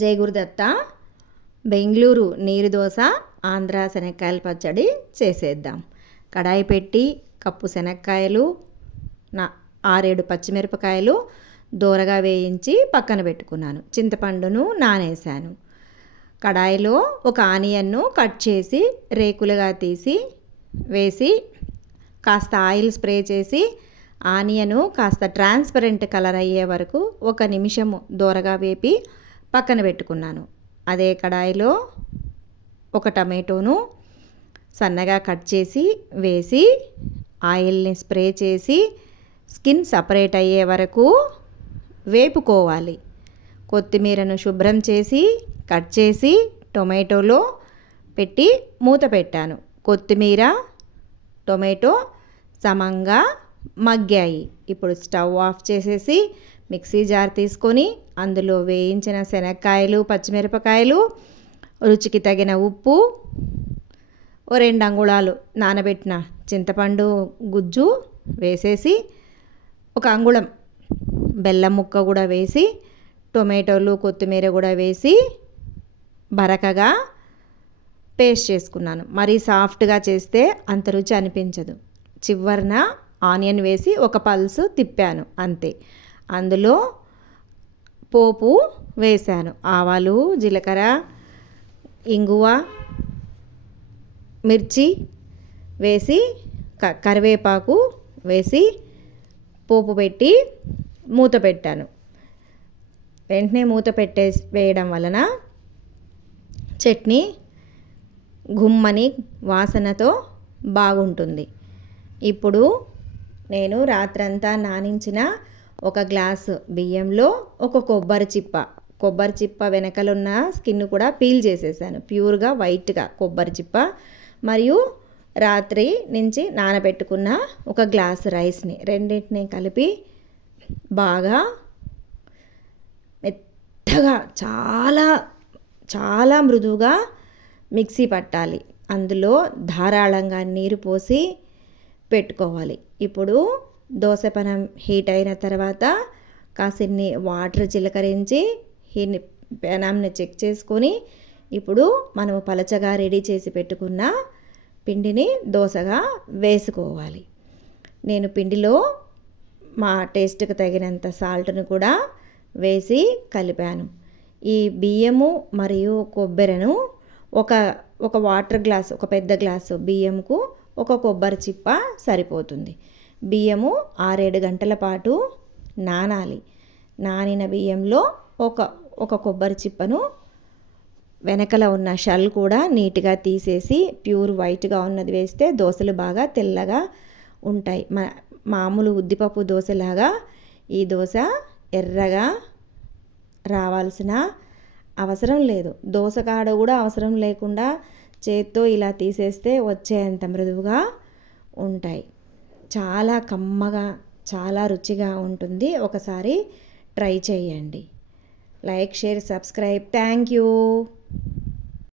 జై గురుదత్త. బెంగళూరు నీరు దోశ, ఆంధ్ర శనక్కాయల పచ్చడి చేసేద్దాం. కడాయి పెట్టి కప్పు శనక్కాయలు, 6-7 పచ్చిమిరపకాయలు దోరగా వేయించి పక్కన పెట్టుకున్నాను. చింతపండును నానేసాను. కడాయిలో ఒక ఆనియన్ను కట్ చేసి రేకులుగా తీసి వేసి కాస్త ఆయిల్ స్ప్రే చేసి ఆనియను కాస్త ట్రాన్స్పరెంట్ కలర్ అయ్యే వరకు 1 నిమిషము దోరగా వేపి పక్కన పెట్టుకున్నాను. అదే కడాయిలో ఒక టమాటోను సన్నగా కట్ చేసి వేసి ఆయిల్ని స్ప్రే చేసి స్కిన్ సపరేట్ అయ్యే వరకు వేపుకోవాలి. కొత్తిమీరను శుభ్రం చేసి కట్ చేసి టొమాటోలో పెట్టి మూత పెట్టాను. కొత్తిమీర టొమాటో సమంగా మగ్గాయి. ఇప్పుడు స్టవ్ ఆఫ్ చేసేసి మిక్సీ జార్ తీసుకొని అందులో వేయించిన శనక్కాయలు, పచ్చిమిరపకాయలు, రుచికి తగిన ఉప్పు, 2 అంగుళాలు నానబెట్టిన చింతపండు గుజ్జు వేసేసి 1 అంగుళం బెల్లం ముక్క కూడా వేసి టొమాటోలు, కొత్తిమీర కూడా వేసి బరకగా పేస్ట్ చేసుకున్నాను. మరీ సాఫ్ట్గా చేస్తే అంత రుచి అనిపించదు. చివరన ఆనియన్ వేసి 1 పల్స్ తిప్పాను అంతే. అందులో పోపు వేశాను. ఆవాలు, జీలకర్ర, ఇంగువ, మిర్చి వేసి కరివేపాకు వేసి పోపు పెట్టి మూత పెట్టాను. వెంటనే మూత వేయడం వలన చట్నీ గుమ్మని వాసనతో బాగుంటుంది. ఇప్పుడు నేను రాత్రంతా నానించిన 1 గ్లాసు బియ్యంలో 1 కొబ్బరి చిప్ప వెనకలున్న స్కిన్ కూడా పీల్ చేసేసాను. ప్యూర్గా వైట్గా కొబ్బరి చిప్ప మరియు రాత్రి నుంచి నానబెట్టుకున్న 1 గ్లాసు రైస్ని రెండింటిని కలిపి బాగా మెత్తగా చాలా చాలా మృదువుగా మిక్సీ పట్టాలి. అందులో ధారాళంగా నీరు పోసి పెట్టుకోవాలి. ఇప్పుడు దోశ పెనం హీట్ అయిన తర్వాత కాసిన్ని వాటర్ చిలకరించి పెనంని చెక్ చేసుకొని ఇప్పుడు మనము పలచగా రెడీ చేసి పెట్టుకున్న పిండిని దోశగా వేసుకోవాలి. నేను పిండిలో మా టేస్ట్కి తగినంత సాల్ట్ను కూడా వేసి కలిపాను. ఈ బియ్యము మరియు కొబ్బరిను ఒక వాటర్ గ్లాస్, ఒక పెద్ద గ్లాసు బియ్యంకు 1 కొబ్బరి చిప్ప సరిపోతుంది. బియ్యము 6-7 గంటల పాటు నానాలి. నానిన బియ్యంలో ఒక కొబ్బరి చిప్పను వెనకల ఉన్న షల్ కూడా నీట్గా తీసేసి ప్యూర్ వైట్గా ఉన్నది వేస్తే దోశలు బాగా తెల్లగా ఉంటాయి. మామూలు ఉద్దిపప్పు దోశలాగా ఈ దోశ ఎర్రగా రావాల్సిన అవసరం లేదు. దోసకాడ కూడా అవసరం లేకుండా చేత్తో ఇలా తీసేస్తే వచ్చేంత మృదువుగా ఉంటాయి. చాలా కమ్మగా, చాలా రుచిగా ఉంటుంది. ఒకసారి ట్రై చేయండి. Like, share, subscribe. Thank you.